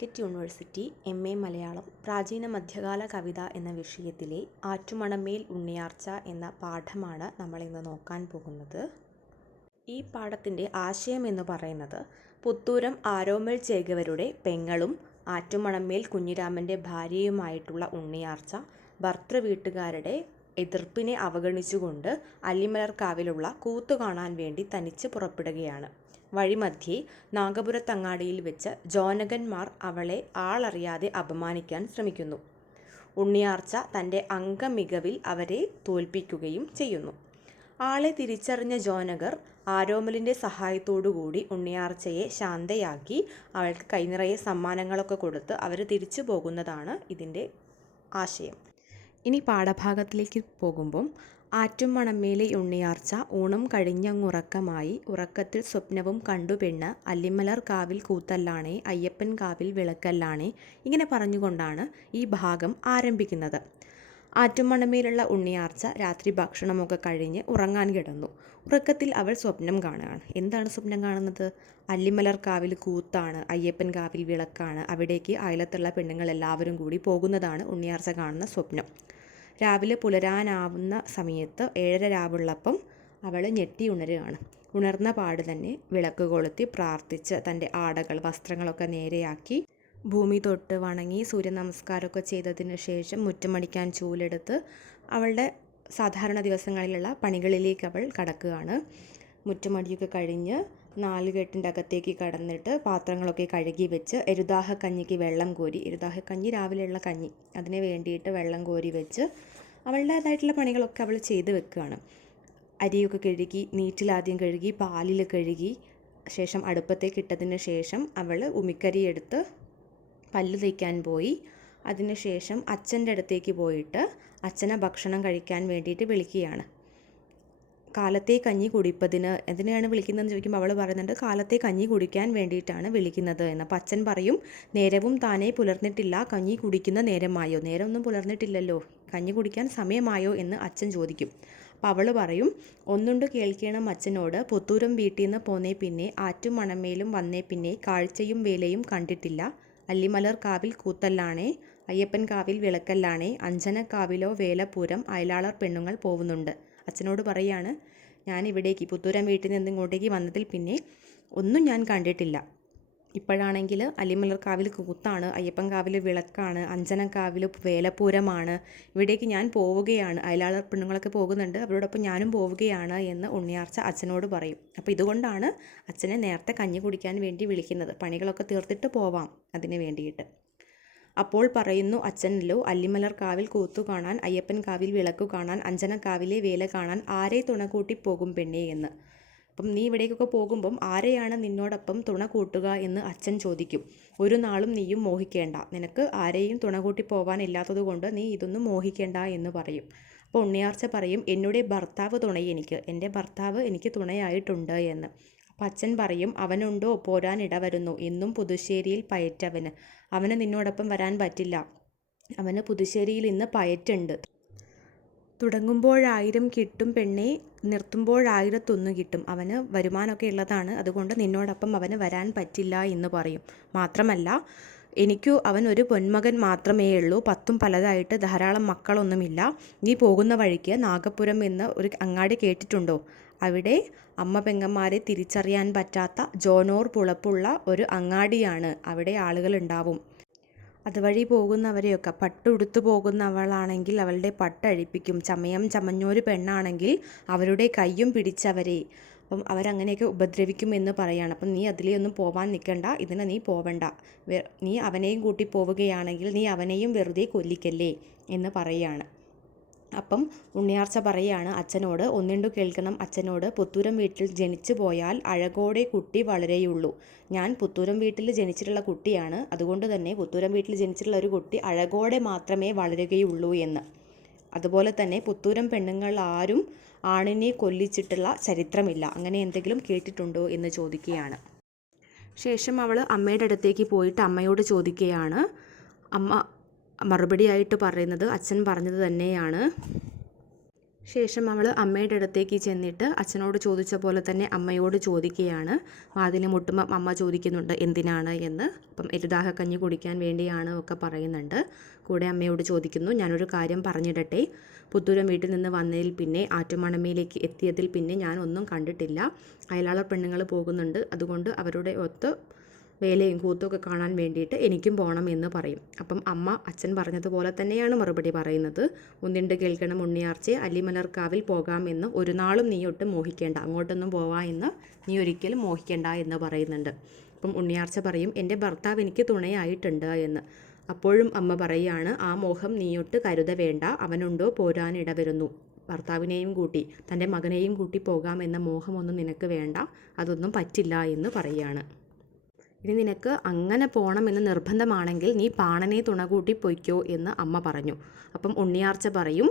Calicut university M A Malayalam പ്രാചീന മധ്യകാല കവിത എന്ന വിഷയത്തിലെ ആറ്റുമണമേൽ ഉണ്ണിയാർച്ച എന്ന പാഠമാണ് നമ്മൾ ഇന്ന് നോക്കാൻ പോകുന്നത്. ഈ പാഠത്തിന്റെ ആശയം എന്ന് പറയുന്നത് പുത്തൂരം ആരോമൽ ചേകവരുടെ പെങ്ങളും ആറ്റുമണമേൽ കുഞ്ഞിരാമന്റെ ഭാര്യയുമായിട്ടുള്ള ഉണ്ണിയാർച്ച ഭർത്തൃവീട്ടുകാരുടെ എതിർപ്പിനെ അവഗണിച്ചുകൊണ്ട് അല്ലിമലർക്കാവിലുള്ള കൂത്തു കാണാൻ വേണ്ടി തനിച്ച് പുറപ്പെടുകയാണ്. വഴിമധ്യേ നാഗപുരത്തങ്ങാടിയിൽ വെച്ച് ജോനകന്മാർ അവളെ ആളറിയാതെ അപമാനിക്കാൻ ശ്രമിക്കുന്നു. ഉണ്ണിയാർച്ച തന്റെ അംഗമികവിൽ അവരെ തോൽപ്പിക്കുകയും ചെയ്യുന്നു. ആളെ തിരിച്ചറിഞ്ഞ ജോനകർ ആരോമലിന്റെ സഹായത്തോടുകൂടി ഉണ്ണിയാർച്ചയെ ശാന്തയാക്കി അവൾക്ക് കൈനിറയെ സമ്മാനങ്ങളൊക്കെ കൊടുത്ത് അവർ തിരിച്ചു പോകുന്നതാണ് ഇതിന്റെ ആശയം. ഇനി പാഠഭാഗത്തിലേക്ക് പോകുമ്പം ആറ്റും മണമേലെ ഉണ്ണിയാർച്ച ഊണും കഴിഞ്ഞങ്ങുറക്കമായി ഉറക്കത്തിൽ സ്വപ്നവും കണ്ടു പെണ്ണ് അല്ലിമലർ കാവിൽ കൂത്തല്ലാണേ അയ്യപ്പൻ കാവിൽ വിളക്കല്ലാണേ ഇങ്ങനെ പറഞ്ഞുകൊണ്ടാണ് ഈ ഭാഗം ആരംഭിക്കുന്നത്. ആറ്റുമണമേലുള്ള ഉണ്ണിയാർച്ച രാത്രി ഭക്ഷണമൊക്കെ കഴിഞ്ഞ് ഉറങ്ങാൻ കിടന്നു. ഉറക്കത്തിൽ അവൾ സ്വപ്നം കാണുകയാണ്. എന്താണ് സ്വപ്നം കാണുന്നത്? അല്ലിമലർ കാവിൽ കൂത്താണ് അയ്യപ്പൻ കാവിൽ വിളക്കാണ് അവിടേക്ക് അയലത്തുള്ള പെണ്ണുങ്ങൾ എല്ലാവരും കൂടി പോകുന്നതാണ് ഉണ്ണിയാർച്ച കാണുന്ന സ്വപ്നം. രാവിലെ പുലരാനാവുന്ന സമയത്ത് ഏഴര രാവുള്ളപ്പം അവൾ ഞെട്ടി ഉണരുകയാണ്. ഉണർന്ന പാട് തന്നെ വിളക്ക് കൊളുത്തി പ്രാർത്ഥിച്ച് തന്റെ ആടകൾ വസ്ത്രങ്ങളൊക്കെ നേരെയാക്കി ഭൂമി തൊട്ട് വണങ്ങി സൂര്യ നമസ്കാരമൊക്കെ ചെയ്തതിന് ശേഷം മുറ്റമടിക്കാൻ ചൂലെടുത്ത് അവളുടെ സാധാരണ ദിവസങ്ങളിലുള്ള പണികളിലേക്ക് അവൾ കടക്കുകയാണ്. മുറ്റമടിയൊക്കെ കഴിഞ്ഞ് നാലുകെട്ടിന്റെ അകത്തേക്ക് കടന്നിട്ട് പാത്രങ്ങളൊക്കെ കഴുകി വെച്ച് എരുദാഹ കഞ്ഞിക്ക് വെള്ളം കോരി എരുദാഹ കഞ്ഞി രാവിലെയുള്ള കഞ്ഞി അതിന് വേണ്ടിയിട്ട് വെള്ളം കോരി വെച്ച് അവളുടേതായിട്ടുള്ള പണികളൊക്കെ അവൾ ചെയ്ത് വെക്കുകയാണ്. അരിയൊക്കെ കഴുകി നീറ്റിലാദ്യം കഴുകി പാലിൽ കഴുകി ശേഷം അടുപ്പത്തേക്ക് ഇട്ടതിന് ശേഷം അവൾ ഉമിക്കരി എടുത്ത് പല്ല് തേക്കാൻ പോയി. അതിനുശേഷം അച്ഛന്റെ അടുത്തേക്ക് പോയിട്ട് അച്ഛനെ ഭക്ഷണം കഴിക്കാൻ വേണ്ടിയിട്ട് വിളിക്കുകയാണ്. കാലത്തെ കഞ്ഞി കുടിപ്പതിന് എന്തിനാണ് വിളിക്കുന്നതെന്ന് ചോദിക്കുമ്പോൾ അവൾ പറയുന്നുണ്ട് കാലത്തെ കഞ്ഞി കുടിക്കാൻ വേണ്ടിയിട്ടാണ് വിളിക്കുന്നത്. എന്ന്. അപ്പം അച്ഛൻ പറയും നേരവും താനേ പുലർന്നിട്ടില്ല കഞ്ഞി കുടിക്കുന്ന നേരമായോ? നേരമൊന്നും പുലർന്നിട്ടില്ലല്ലോ കഞ്ഞി കുടിക്കാൻ സമയമായോ? എന്ന് അച്ഛൻ ചോദിക്കും. അപ്പോൾ അവൾ പറയും ഒന്നുണ്ട് കേൾക്കണം അച്ഛനോട് പുത്തൂരം വീട്ടിൽ നിന്ന് പോന്നേ പിന്നെ ആറ്റും മണമേലും വന്നേ പിന്നെ കാഴ്ചയും വേലയും കണ്ടിട്ടില്ല അല്ലിമലർ കാവിൽ കൂത്തല്ലാണേ അയ്യപ്പൻ കാവിൽ വിളക്കല്ലാണേ അഞ്ചനക്കാവിലോ വേലപ്പൂരം അയലാളർ പെണ്ണുങ്ങൾ പോകുന്നുണ്ട് അച്ഛനോട് പറയാണ് ഞാൻ ഇവിടേക്ക് പുത്തൂരം വീട്ടിൽ നിന്ന് ഇങ്ങോട്ടേക്ക് വന്നതിൽ പിന്നെ ഒന്നും ഞാൻ കണ്ടിട്ടില്ല. ഇപ്പോഴാണെങ്കിൽ അലിമലർ കാവിൽ കൂത്താണ് അയ്യപ്പൻ കാവിൽ വിളക്കാണ് അഞ്ചനക്കാവിൽ വേലപ്പൂരമാണ്. ഇവിടേക്ക് ഞാൻ പോവുകയാണ്. അയലാളർ പെണ്ണുങ്ങളൊക്കെ പോകുന്നുണ്ട്. അവരോടൊപ്പം ഞാനും പോവുകയാണ് എന്ന് ഉണ്ണിയാർച്ച അച്ഛനോട് പറയും. അപ്പോൾ ഇതുകൊണ്ടാണ് അച്ഛനെ നേരത്തെ കഞ്ഞി കുടിക്കാൻ വേണ്ടി വിളിക്കുന്നത്. പണികളൊക്കെ തീർത്തിട്ട് പോവാം അതിന് വേണ്ടിയിട്ട്. അപ്പോൾ പറയുന്നു അച്ഛനല്ലോ അല്ലിമലർ കാവിൽ കൂത്തു കാണാൻ അയ്യപ്പൻ കാവിൽ വിളക്കു കാണാൻ അഞ്ചനക്കാവിലെ വേല കാണാൻ ആരെ തുണ കൂട്ടി പോകും പെണ്ണേ എന്ന്. അപ്പം നീ ഇവിടേക്കൊക്കെ പോകുമ്പം ആരെയാണ് നിന്നോടൊപ്പം തുണ കൂട്ടുക എന്ന് അച്ഛൻ ചോദിക്കും. ഒരു നാളും നീയും മോഹിക്കേണ്ട. നിനക്ക് ആരെയും തുണ കൂട്ടി പോവാനില്ലാത്തത് കൊണ്ട് നീ ഇതൊന്നും മോഹിക്കേണ്ട എന്ന് പറയും. അപ്പോൾ ഉണ്ണിയാർച്ച പറയും എന്നുടെ ഭർത്താവ് തുണയെനിക്ക് എന്റെ ഭർത്താവ് എനിക്ക് തുണയായിട്ടുണ്ട് എന്ന്. അച്ഛൻ പറയും അവനുണ്ടോ? പോരാൻ ഇടവരുന്നു. എന്നും പുതുശ്ശേരിയിൽ പയറ്റവന്. അവന് നിന്നോടൊപ്പം വരാൻ പറ്റില്ല. അവന് പുതുശ്ശേരിയിൽ ഇന്ന് പയറ്റുണ്ട്. തുടങ്ങുമ്പോഴായിരം കിട്ടും പെണ്ണെ നിർത്തുമ്പോഴായിരത്തൊന്നു കിട്ടും. അവന് വരുമാനമൊക്കെ ഉള്ളതാണ്. അതുകൊണ്ട് നിന്നോടൊപ്പം അവന് വരാൻ പറ്റില്ല എന്ന് പറയും. മാത്രമല്ല എനിക്കു അവൻ ഒരു പൊന്മകൻ മാത്രമേ ഉള്ളൂ. പത്തും പലതായിട്ട് ധാരാളം മക്കളൊന്നുമില്ല. നീ പോകുന്ന വഴിക്ക് നാഗപുരം എന്ന് ഒരു അങ്ങാടി കേട്ടിട്ടുണ്ടോ? അവിടെ അമ്മ പെങ്ങന്മാരെ തിരിച്ചറിയാൻ പറ്റാത്ത ജോനോർ പുളപ്പുള്ള ഒരു അങ്ങാടിയാണ് അവിടെ ആളുകളുണ്ടാവും. അതുവഴി പോകുന്നവരെയൊക്കെ പട്ടുടുത്തു പോകുന്നവളാണെങ്കിൽ അവളുടെ പട്ടഴിപ്പിക്കും ചമയം ചമഞ്ഞൊരു പെണ്ണാണെങ്കിൽ അവരുടെ കയ്യും പിടിച്ചവരെ. അപ്പം അവരങ്ങനെയൊക്കെ ഉപദ്രവിക്കും എന്ന് പറയാണ്. അപ്പം നീ അതിലെയൊന്നും പോവാൻ നിൽക്കണ്ട. ഇതിന് നീ പോവണ്ട. നീ അവനെയും കൂട്ടി പോവുകയാണെങ്കിൽ നീ അവനെയും വെറുതെ കൊല്ലിക്കല്ലേ എന്ന് പറയാണ്. അപ്പം ഉണ്ണിയാർച്ച പറയാണ് അച്ഛനോട് ഒന്നിണ്ടു കേൾക്കണം അച്ഛനോട് പുത്തൂരം വീട്ടിൽ ജനിച്ചു പോയാൽ അഴകോടെ കുട്ടി വളരെയുള്ളൂ. ഞാൻ പുത്തൂരം വീട്ടിൽ ജനിച്ചിട്ടുള്ള കുട്ടിയാണ് അതുകൊണ്ട് തന്നെ പുത്തൂരം വീട്ടിൽ ജനിച്ചിട്ടുള്ള ഒരു കുട്ടി അഴകോടെ മാത്രമേ വളരുകയുള്ളൂ എന്ന്. അതുപോലെ തന്നെ പുത്തൂരം പെണ്ണുങ്ങൾ ആരും ആണിനെ കൊല്ലിച്ചിട്ടുള്ള ചരിത്രമില്ല. അങ്ങനെ എന്തെങ്കിലും കേട്ടിട്ടുണ്ടോ എന്ന് ചോദിക്കുകയാണ്. ശേഷം അവൾ അമ്മയുടെ അടുത്തേക്ക് പോയിട്ട് അമ്മയോട് ചോദിക്കുകയാണ് അമ്മ മറുപടിയായിട്ട് പറയുന്നത് അച്ഛൻ പറഞ്ഞത് തന്നെയാണ്. ശേഷം അവൾ അമ്മയുടെ അടുത്തേക്ക് ചെന്നിട്ട് അച്ഛനോട് ചോദിച്ച പോലെ തന്നെ അമ്മയോട് ചോദിക്കുകയാണ്. വാതിന് മുട്ടുമ്പം അമ്മ ചോദിക്കുന്നുണ്ട് എന്തിനാണ് എന്ന്. അപ്പം എരുദാഹക്കഞ്ഞി കുടിക്കാൻ വേണ്ടിയാണ് ഒക്കെ പറയുന്നുണ്ട്. കൂടെ അമ്മയോട് ചോദിക്കുന്നു ഞാനൊരു കാര്യം പറഞ്ഞിടട്ടെ. പുത്തൂരം വീട്ടിൽ നിന്ന് വന്നതിൽ പിന്നെ ആറ്റുമണമയിലേക്ക് എത്തിയതിൽ പിന്നെ ഞാൻ ഒന്നും കണ്ടിട്ടില്ല. അയലാളർ പെണ്ണുങ്ങൾ പോകുന്നുണ്ട്. അതുകൊണ്ട് അവരുടെ ഒത്ത് വേലയും കൂത്തുമൊക്കെ കാണാൻ വേണ്ടിയിട്ട് എനിക്കും പോകണം എന്ന് പറയും. അപ്പം അമ്മ അച്ഛൻ പറഞ്ഞതുപോലെ തന്നെയാണ് മറുപടി പറയുന്നത്. ഒന്നിണ്ട് കേൾക്കണം ഉണ്ണിയാർച്ചയെ അല്ലിമലർക്കാവിൽ പോകാമെന്ന് ഒരു നാളും നീ ഒട്ടും മോഹിക്കേണ്ട. അങ്ങോട്ടൊന്നും പോവാ എന്ന് നീ ഒരിക്കലും മോഹിക്കേണ്ട എന്ന് പറയുന്നുണ്ട്. അപ്പം ഉണ്ണിയാർച്ച പറയും എന്റെ ഭർത്താവ് എനിക്ക് തുണയായിട്ടുണ്ട് എന്ന്. അപ്പോഴും അമ്മ പറയുകയാണ് ആ മോഹം നീയൊട്ട് കരുത വേണ്ട. അവനുണ്ടോ പോരാനിട വരുന്നു ഭർത്താവിനെയും കൂട്ടി തന്റെ മകനെയും കൂട്ടി പോകാമെന്ന മോഹമൊന്നും നിനക്ക് വേണ്ട. അതൊന്നും പറ്റില്ല എന്ന് പറയുകയാണ് ഇനി നിനക്ക് അങ്ങനെ പോകണമെന്ന് നിർബന്ധമാണെങ്കിൽ നീ പാണനെ തുണകൂട്ടി പൊയ്ക്കോ എന്ന് അമ്മ പറഞ്ഞു. അപ്പം ഉണ്ണിയാർച്ച പറയും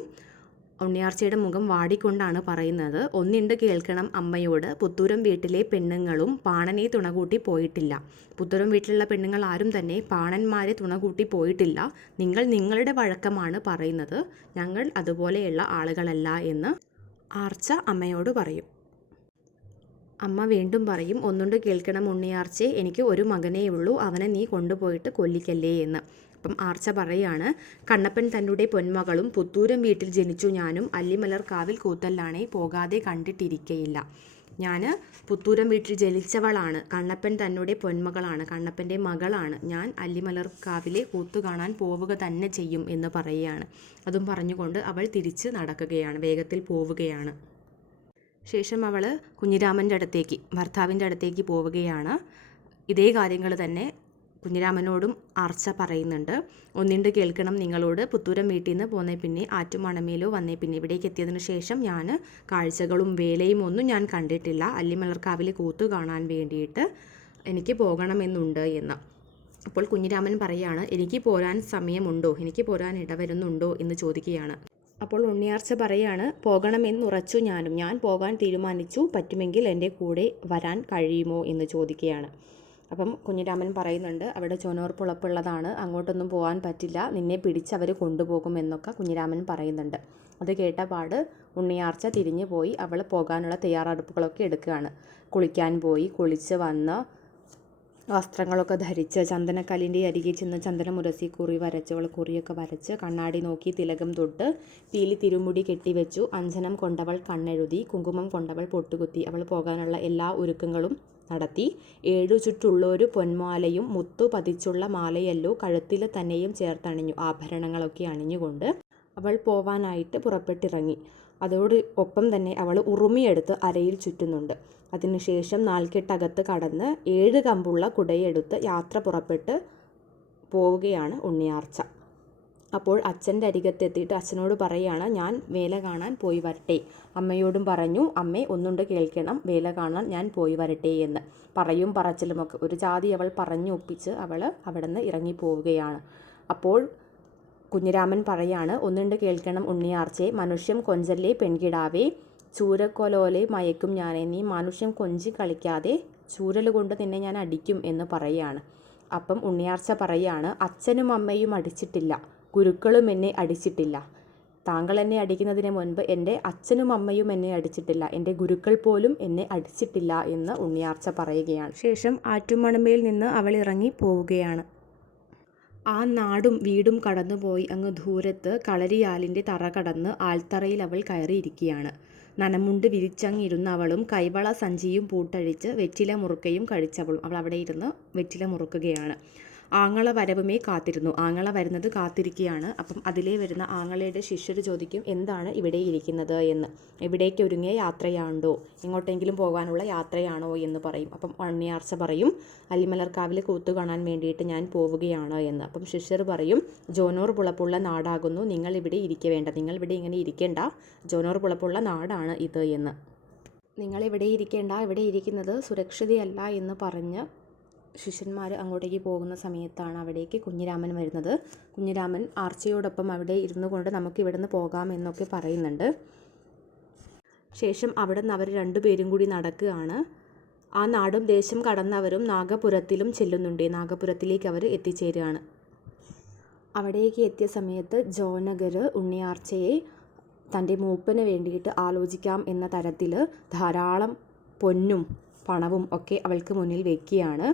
ഉണ്ണിയാർച്ചയുടെ മുഖം വാടിക്കൊണ്ടാണ് പറയുന്നത്. ഒന്നിണ്ട് കേൾക്കണം അമ്മയോട്. പുത്തൂരം വീട്ടിലെ പെണ്ണുങ്ങളും പാണനെ തുണകൂട്ടി പോയിട്ടില്ല. പുത്തൂരം വീട്ടിലുള്ള പെണ്ണുങ്ങൾ ആരും തന്നെ പാണന്മാരെ തുണകൂട്ടി പോയിട്ടില്ല. നിങ്ങൾ നിങ്ങളുടെ വഴക്കമാണ് പറയുന്നത്. ഞങ്ങൾ അതുപോലെയുള്ള ആളുകളല്ല എന്ന് ആർച്ച അമ്മയോട് പറയും. അമ്മ വീണ്ടും പറയും ഒന്നുണ്ട് കേൾക്കണം ഉണ്ണിയാർച്ചേ എനിക്ക് ഒരു മകനേ ഉള്ളൂ അവനെ നീ കൊണ്ടുപോയിട്ട് കൊല്ലിക്കല്ലേ എന്ന്. അപ്പം ആർച്ച പറയാണ് കണ്ണപ്പൻ തന്നുടെ പൊന്മകളും പുത്തൂരം വീട്ടിൽ ജനിച്ചു ഞാനും അല്ലിമലർ കാവിൽ കൂത്തല്ലാണേ പോകാതെ കണ്ടിട്ടിരിക്കയില്ല. ഞാൻ പുത്തൂരം വീട്ടിൽ ജനിച്ചവളാണ് കണ്ണപ്പൻ തന്നുടെ പൊന്മകളാണ് കണ്ണപ്പന്റെ മകളാണ്. ഞാൻ അല്ലിമലർ കാവിലെ കൂത്തു കാണാൻ പോവുക തന്നെ ചെയ്യും എന്ന് പറയുകയാണ്. അതും പറഞ്ഞുകൊണ്ട് അവൾ തിരിച്ച് നടക്കുകയാണ് വേഗത്തിൽ പോവുകയാണ്. ശേഷം അവൾ കുഞ്ഞിരാമന്റെ അടുത്തേക്ക് ഭർത്താവിന്റെ അടുത്തേക്ക് പോവുകയാണ്. ഇതേ കാര്യങ്ങൾ തന്നെ കുഞ്ഞിരാമനോടും ആർച്ച പറയുന്നുണ്ട്. ഒന്നിണ്ട് കേൾക്കണം നിങ്ങളോട്. പുത്തൂരം വീട്ടിൽ നിന്ന് പോന്നേ പിന്നെ ആറ്റുമണമേലോ വന്നേ പിന്നെ. ഇവിടേക്ക് എത്തിയതിനു ശേഷം ഞാൻ കാഴ്ചകളും വേലയും ഒന്നും ഞാൻ കണ്ടിട്ടില്ല. അല്ലിമലർക്കാവിലെ കൂത്തു കാണാൻ വേണ്ടിയിട്ട് എനിക്ക് പോകണമെന്നുണ്ട് എന്ന്. അപ്പോൾ കുഞ്ഞിരാമൻ പറയാണ് എനിക്ക് പോരാൻ സമയമുണ്ടോ? എനിക്ക് പോരാൻ ഇടവരുന്നുണ്ടോ? എന്ന് ചോദിക്കുകയാണ്. അപ്പോൾ ഉണ്ണിയാർച്ച പറയാണ് പോകണമെന്ന് ഉറച്ചു ഞാനും. ഞാൻ പോകാൻ തീരുമാനിച്ചു. പറ്റുമെങ്കിൽ എന്റെ കൂടെ വരാൻ കഴിയുമോ? എന്ന് ചോദിക്കുകയാണ്. അപ്പം കുഞ്ഞിരാമൻ പറയുന്നുണ്ട് അവിടെ ചുനോർപ്പുളപ്പുള്ളതാണ് അങ്ങോട്ടൊന്നും പോകാൻ പറ്റില്ല. നിന്നെ പിടിച്ചവരെ കൊണ്ടുപോകും എന്നൊക്കെ കുഞ്ഞിരാമൻ പറയുന്നുണ്ട്. അത് കേട്ട പാട് ഉണ്ണിയാർച്ച തിരിഞ്ഞു പോയി അവൾ പോകാനുള്ള തയ്യാറെടുപ്പുകളൊക്കെ എടുക്കുകയാണ്. കുളിക്കാൻ പോയി. കുളിച്ച് വന്ന് വസ്ത്രങ്ങളൊക്കെ ധരിച്ച് ചന്ദനക്കല്ലിന്റെ അരികിൽ ചെന്ന് ചന്ദനമുരസി കുറി വരച്ച് അവൾ കുറിയൊക്കെ വരച്ച് കണ്ണാടി നോക്കി തിലകം തൊട്ട് പീലി തിരുമുടി കെട്ടിവെച്ചു അഞ്ജനം കൊണ്ടവൾ കണ്ണെഴുതി കുങ്കുമം കൊണ്ടവൾ പൊട്ടുകുത്തി. അവൾ പോകാനുള്ള എല്ലാ ഒരുക്കങ്ങളും നടത്തി. ഏഴു ചുറ്റുള്ളൊരു പൊന്മാലയും മുത്തു പതിച്ചുള്ള മാലയല്ലോ കഴുത്തിൽ തന്നെയും ചേർത്തണിഞ്ഞു. ആഭരണങ്ങളൊക്കെ അണിഞ്ഞുകൊണ്ട് അവൾ പോവാനായിട്ട് പുറപ്പെട്ടിറങ്ങി. അതോട് ഒപ്പം തന്നെ അവൾ ഉറുമിയെടുത്ത് അരയിൽ ചുറ്റുന്നുണ്ട്. അതിനുശേഷം നാൽക്കെട്ടകത്ത് കടന്ന് ഏഴ് കമ്പുള്ള കുടയെടുത്ത് യാത്ര പുറപ്പെട്ട് പോവുകയാണ് ഉണ്ണിയാർച്ച. അപ്പോൾ അച്ഛന്റെ അരികത്തെത്തിയിട്ട് അച്ഛനോട് പറയുകയാണ് ഞാൻ വേല കാണാൻ പോയി വരട്ടെ. അമ്മയോടും പറഞ്ഞു അമ്മേ ഒന്നുണ്ട് കേൾക്കണം. വേല കാണാൻ ഞാൻ പോയി വരട്ടെ എന്ന്. പറയും പറച്ചിലുമൊക്കെ. ഒരു ജാതി അവൾ പറഞ്ഞു ഒപ്പിച്ച് അവൾ അവിടെ നിന്ന് ഇറങ്ങി പോവുകയാണ് അപ്പോൾ കുഞ്ഞിരാമൻ പറയാണ് ഒന്നുണ്ട് കേൾക്കണം ഉണ്ണിയാർച്ചെ. മനുഷ്യം കൊഞ്ചല്ലേ പെൺകിടാവേ. ചൂരക്കൊലോലെ മയക്കും ഞാനെ. നീ മനുഷ്യം കൊഞ്ചി കളിക്കാതെ ചൂരൽ കൊണ്ട് നിന്നെ ഞാൻ അടിക്കും എന്ന് പറയാണ്. അപ്പം ഉണ്ണിയാർച്ച പറയാണ് അച്ഛനും അമ്മയും അടിച്ചിട്ടില്ല. ഗുരുക്കളും എന്നെ അടിച്ചിട്ടില്ല. താങ്കൾ എന്നെ അടിക്കുന്നതിന് മുൻപ് എന്റെ അച്ഛനും അമ്മയും എന്നെ അടിച്ചിട്ടില്ല. എന്റെ ഗുരുക്കൾ പോലും എന്നെ അടിച്ചിട്ടില്ല എന്ന് ഉണ്ണിയാർച്ച പറയുകയാണ്. ശേഷം ആറ്റുമണമയിൽ നിന്ന് അവൾ ഇറങ്ങി പോവുകയാണ്. ആ നാടും വീടും കടന്നുപോയി അങ്ങ് ദൂരത്ത് കളരിയാലിന്റെ തറ കടന്ന് ആൽത്തറയിൽ അവൾ കയറിയിരിക്കുകയാണ്. നനമുണ്ട് വിരിച്ചങ്ങിരുന്ന അവളും കൈവള സഞ്ചിയും പൂട്ടഴിച്ച് വെറ്റില മുറുക്കയും കഴിച്ചവളും. അവൾ അവിടെ ഇരുന്ന് വെറ്റില മുറുക്കുകയാണ് ആങ്ങള വരവുമേ കാത്തിരുന്നു. ആങ്ങള വരുന്നത് കാത്തിരിക്കുകയാണ്. അപ്പം അതിലേ വരുന്ന ആങ്ങളയുടെ ശിഷ്യർ ചോദിക്കും എന്താണ് ഇവിടെ ഇരിക്കുന്നത്? എന്ന്. ഇവിടേക്ക് ഒരുങ്ങിയ യാത്രയാണ്ടോ എങ്ങോട്ടെങ്കിലും പോകാനുള്ള യാത്രയാണോ? എന്ന് പറയും. അപ്പം വണ്ണിയാർച്ച പറയും അല്ലിമലർക്കാവിൽ കൂത്തു കാണാൻ വേണ്ടിയിട്ട് ഞാൻ പോവുകയാണ് എന്ന്. അപ്പം ശിഷ്യർ പറയും ജോനോർ പുളപ്പുള്ള നാടാകുന്നു. നിങ്ങൾ ഇവിടെ ഇരിക്കേണ്ട നിങ്ങൾ ഇവിടെ ഇങ്ങനെ ഇരിക്കേണ്ട. ജോനോർ പുളപ്പുള്ള നാടാണ് ഇത് എന്ന്. നിങ്ങൾ ഇവിടെ ഇരിക്കേണ്ട. ഇവിടെ ഇരിക്കുന്നത് സുരക്ഷിതയല്ല എന്ന് പറഞ്ഞ് ശിഷ്യന്മാർ അങ്ങോട്ടേക്ക് പോകുന്ന സമയത്താണ് അവിടേക്ക് കുഞ്ഞിരാമൻ വരുന്നത്. കുഞ്ഞിരാമൻ ആർച്ചയോടൊപ്പം അവിടെ ഇരുന്നു കൊണ്ട് നമുക്ക് ഇവിടുന്ന് പോകാം എന്നൊക്കെ പറയുന്നുണ്ട്. ശേഷം അവിടെ നിന്ന് അവർ രണ്ടുപേരും കൂടി നടക്കുകയാണ്. ആ നാടും ദേശം കടന്നവരും നാഗപുരത്തിലും ചെല്ലുന്നുണ്ട്. നാഗപുരത്തിലേക്ക് അവർ എത്തിച്ചേരുകയാണ്. അവിടേക്ക് എത്തിയ സമയത്ത് ജോനഗർ ഉണ്ണിയാർച്ചയെ തന്റെ മൂപ്പന് വേണ്ടിയിട്ട് ആലോചിക്കാം എന്ന തരത്തിൽ ധാരാളം പൊന്നും പണവും ഒക്കെ അവൾക്ക് മുന്നിൽ വെക്കുകയാണ്.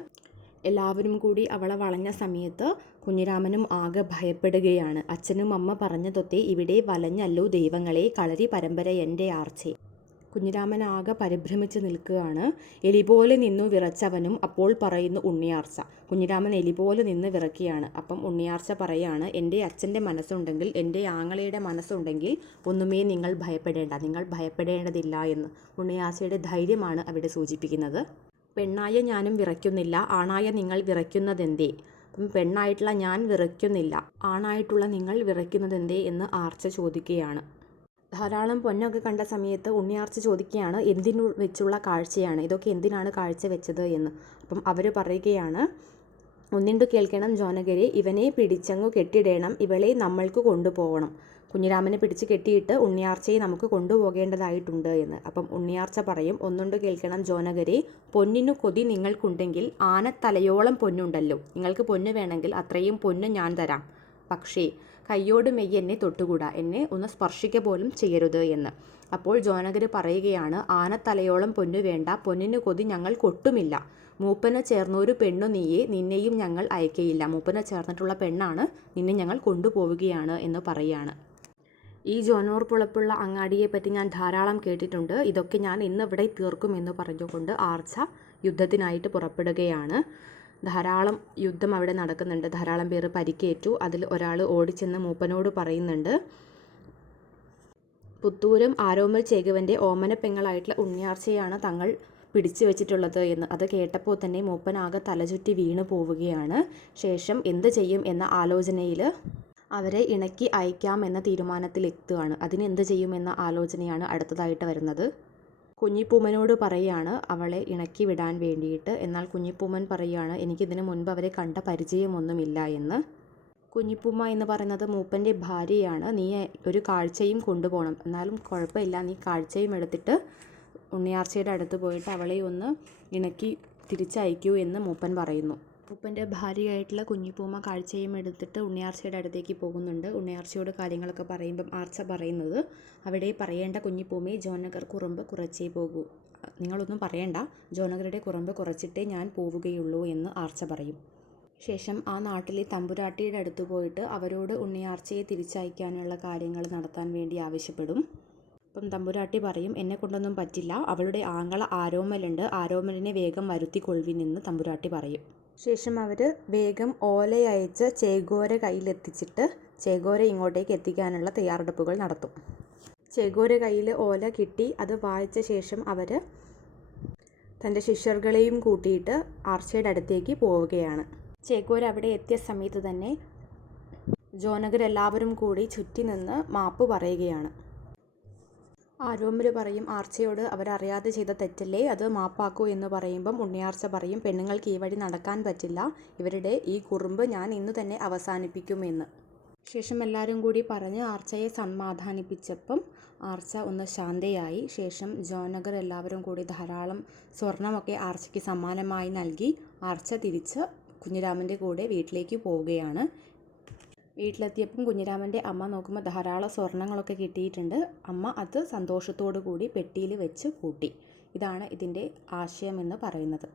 എല്ലാവരും കൂടി അവളെ വളഞ്ഞ സമയത്ത് കുഞ്ഞിരാമനും ആകെ ഭയപ്പെടുകയാണ്. അച്ഛനും അമ്മ പറഞ്ഞതൊത്തെ ഇവിടെ വലഞ്ഞല്ലോ ദൈവങ്ങളെ കളരി പരമ്പര എന്റെ ആർച്ചെ. കുഞ്ഞിരാമൻ ആകെ പരിഭ്രമിച്ച് നിൽക്കുകയാണ്. എലി പോലെ നിന്നു വിറച്ചവനും അപ്പോൾ പറയുന്നു ഉണ്ണിയാർച്ച. കുഞ്ഞിരാമൻ എലി പോലെ നിന്ന് വിറക്കുകയാണ്. അപ്പം ഉണ്ണിയാർച്ച പറയാണ് എന്റെ അച്ഛന്റെ മനസ്സുണ്ടെങ്കിൽ എന്റെ ആങ്ങളയുടെ മനസ്സുണ്ടെങ്കിൽ ഒന്നുമേ നിങ്ങൾ ഭയപ്പെടേണ്ട. നിങ്ങൾ ഭയപ്പെടേണ്ടതില്ല എന്ന്. ഉണ്ണിയാർച്ചയുടെ ധൈര്യമാണ് അവിടെ സൂചിപ്പിക്കുന്നത്. പെണ്ണായ ഞാനും വിറയ്ക്കുന്നില്ല. ആണായ നിങ്ങൾ വിറയ്ക്കുന്നതെന്തേ? അപ്പം പെണ്ണായിട്ടുള്ള ഞാൻ വിറയ്ക്കുന്നില്ല. ആണായിട്ടുള്ള നിങ്ങൾ വിറയ്ക്കുന്നതെന്തേ എന്ന് ആർച്ച ചോദിക്കുകയാണ്. ധാരാളം പൊന്നൊക്കെ കണ്ട സമയത്ത് ഉണ്ണിയാർച്ച ചോദിക്കുകയാണ് എന്തിനു വെച്ചുള്ള കാഴ്ചയാണ്? ഇതൊക്കെ എന്തിനാണ് കാഴ്ച വെച്ചത് എന്ന്? അപ്പം അവർ പറയുകയാണ് ഒന്നിണ്ടു കേൾക്കണം ജോനകരെ ഇവനെ പിടിച്ചങ്ങു കെട്ടിടേണം ഇവളെ നമ്മൾക്ക് കൊണ്ടുപോകണം കുഞ്ഞിരാമനെ പിടിച്ച് കെട്ടിയിട്ട് ഉണ്ണിയാർച്ചയെ നമുക്ക് കൊണ്ടുപോകേണ്ടതായിട്ടുണ്ട് എന്ന്. അപ്പം ഉണ്ണിയാർച്ച പറയും ഒന്നുണ്ട് കേൾക്കണം ജോനകരെ പൊന്നിനു കൊതി നിങ്ങൾക്കുണ്ടെങ്കിൽ ആനത്തലയോളം പൊന്നുണ്ടല്ലോ. നിങ്ങൾക്ക് പൊന്ന് വേണമെങ്കിൽ അത്രയും പൊന്ന് ഞാൻ തരാം. പക്ഷേ കയ്യോട് മെയ്യ് എന്നെ തൊട്ടുകൂടാ. എന്നെ ഒന്ന് സ്പർശിക്ക പോലും ചെയ്യരുത് എന്ന്. അപ്പോൾ ജോനകര് പറയുകയാണ് ആനത്തലയോളം പൊന്നു വേണ്ട. പൊന്നിന് കൊതി ഞങ്ങൾ കൊട്ടുമില്ല മൂപ്പന് ചേർന്നൊരു പെണ്ണു നീയെ നിന്നെയും ഞങ്ങൾ അയക്കയില്ല. മൂപ്പന് ചേർന്നിട്ടുള്ള പെണ്ണാണ് നിന്നെ ഞങ്ങൾ കൊണ്ടുപോവുകയാണ് എന്ന് പറയുകയാണ്. ഈ ജോനോർ പുളപ്പുള്ള അങ്ങാടിയെപ്പറ്റി ഞാൻ ധാരാളം കേട്ടിട്ടുണ്ട്. ഇതൊക്കെ ഞാൻ ഇന്ന് ഇവിടെ തീർക്കും എന്ന് പറഞ്ഞുകൊണ്ട് ആർച്ച യുദ്ധത്തിനായിട്ട് പുറപ്പെടുകയാണ്. ധാരാളം യുദ്ധം അവിടെ നടക്കുന്നുണ്ട്. ധാരാളം പേര് പരിക്കേറ്റു. അതിൽ ഒരാൾ ഓടിച്ചെന്ന് മൂപ്പനോട് പറയുന്നുണ്ട്. പുത്തൂരും ആരോമൽ ചേകുവന്റെ ഓമന പെങ്ങളായിട്ടുള്ള ഉണ്ണിയാർച്ചയാണ് തങ്ങൾ പിടിച്ചു വെച്ചിട്ടുള്ളത് എന്ന്. അത് കേട്ടപ്പോൾ തന്നെ മൂപ്പനാകെ തലചുറ്റി വീണു പോവുകയാണ് ശേഷം എന്ത് ചെയ്യും എന്ന ആലോചനയിൽ അവരെ ഇണക്കി അയക്കാം എന്ന തീരുമാനത്തിലെത്തുകയാണ്. അതിന് എന്ത് ചെയ്യുമെന്ന ആലോചനയാണ് അടുത്തതായിട്ട് വരുന്നത്. കുഞ്ഞിപ്പൂമനോട് പറയാണ് അവളെ ഇണക്കി വിടാൻ വേണ്ടിയിട്ട്. എന്നാൽ കുഞ്ഞിപ്പൂമൻ പറയുകയാണ് എനിക്കിതിന് മുൻപ് അവരെ കണ്ട പരിചയമൊന്നുമില്ല എന്ന്. കുഞ്ഞിപ്പൂമ്മ എന്ന് പറയുന്നത് മൂപ്പന്റെ ഭാര്യയാണ്. നീ ഒരു കാഴ്ചയും കൊണ്ടുപോകണം. എന്നാലും കുഴപ്പമില്ല. നീ കാഴ്ചയും എടുത്തിട്ട് ഉണ്ണിയാർച്ചയുടെ അടുത്ത് പോയിട്ട് അവളെ ഒന്ന് ഇണക്കി തിരിച്ചയക്കൂ എന്ന് മൂപ്പൻ പറയുന്നു. മൂപ്പന്റെ ഭാര്യയായിട്ടുള്ള കുഞ്ഞിപ്പൂമ്മ കാഴ്ചയും എടുത്തിട്ട് ഉണ്ണിയാർച്ചയുടെ അടുത്തേക്ക് പോകുന്നുണ്ട്. ഉണ്ണിയാർച്ചയോട് കാര്യങ്ങളൊക്കെ പറയുമ്പം ആർച്ച പറയുന്നത് അവിടെ പറയേണ്ട കുഞ്ഞിപ്പൂമ്മയെ ജോനഗർ കുറുമ്പ് കുറച്ചേ പോകൂ. നിങ്ങളൊന്നും പറയണ്ട ജോനഗറുടെ കുറുമ്പ് കുറച്ചിട്ടേ ഞാൻ പോവുകയുള്ളൂ എന്ന് ആർച്ച പറയും. ശേഷം ആ നാട്ടിലെ തമ്പുരാട്ടിയുടെ അടുത്ത് പോയിട്ട് അവരോട് ഉണ്ണിയാർച്ചയെ തിരിച്ചയക്കാനുള്ള കാര്യങ്ങൾ നടത്താൻ വേണ്ടി ആവശ്യപ്പെടും. അപ്പം തമ്പുരാട്ടി പറയും എന്നെ കൊണ്ടൊന്നും പറ്റില്ല. അവളുടെ ആങ്ങള ആരോമലുണ്ട്. ആരോമലിനെ വേഗം വരുത്തിക്കൊള്ളുവിനെന്ന് തമ്പുരാട്ടി പറയും. ശേഷം അവർ വേഗം ഓലയയച്ച് ചേഗോര കയ്യിലെത്തിച്ചിട്ട് ചേഗോര ഇങ്ങോട്ടേക്ക് എത്തിക്കാനുള്ള തയ്യാറെടുപ്പുകൾ നടത്തും. ചേഗോര കയ്യിൽ ഓല കിട്ടി അത് വായിച്ച ശേഷം അവർ തന്റെ ശിഷ്യർകളെയും കൂട്ടിയിട്ട് ആർച്ചയുടെ അടുത്തേക്ക് പോവുകയാണ്. ചേക്കോർ അവിടെ എത്തിയ സമയത്ത് തന്നെ ജോനകരെല്ലാവരും കൂടി ചുറ്റി നിന്ന് മാപ്പ് പറയുകയാണ്. ആരോമര് പറയും ആർച്ചയോട് അവരറിയാതെ ചെയ്ത തെറ്റല്ലേ? അത് മാപ്പാക്കൂ എന്ന് പറയുമ്പം ഉണ്ണിയാർച്ച പറയും പെണ്ണുങ്ങൾക്ക് ഈ വഴി നടക്കാൻ പറ്റില്ല. ഇവരുടെ ഈ കുറുമ്പ് ഞാൻ ഇന്ന് തന്നെ അവസാനിപ്പിക്കുമെന്ന്. ശേഷം എല്ലാവരും കൂടി പറഞ്ഞ് ആർച്ചയെ സമാധാനിപ്പിച്ചപ്പം ആർച്ച ഒന്ന് ശാന്തയായി. ശേഷം ജോനഗർ എല്ലാവരും കൂടി ധാരാളം സ്വർണമൊക്കെ ആർച്ചയ്ക്ക് സമ്മാനമായി നൽകി. ആർച്ച തിരിച്ച് കുഞ്ഞിരാമന്റെ കൂടെ വീട്ടിലേക്ക് പോവുകയാണ്. വീട്ടിലെത്തിയപ്പം കുഞ്ഞിരാമന്റെ അമ്മ നോക്കുമ്പോൾ ധാരാളം സ്വർണങ്ങളൊക്കെ കിട്ടിയിട്ടുണ്ട്. അമ്മ അത് സന്തോഷത്തോടു കൂടി പെട്ടിയിൽ വെച്ച് കൂട്ടി. ഇതാണ് ഇതിന്റെ ആശയമെന്ന് പറയുന്നത്.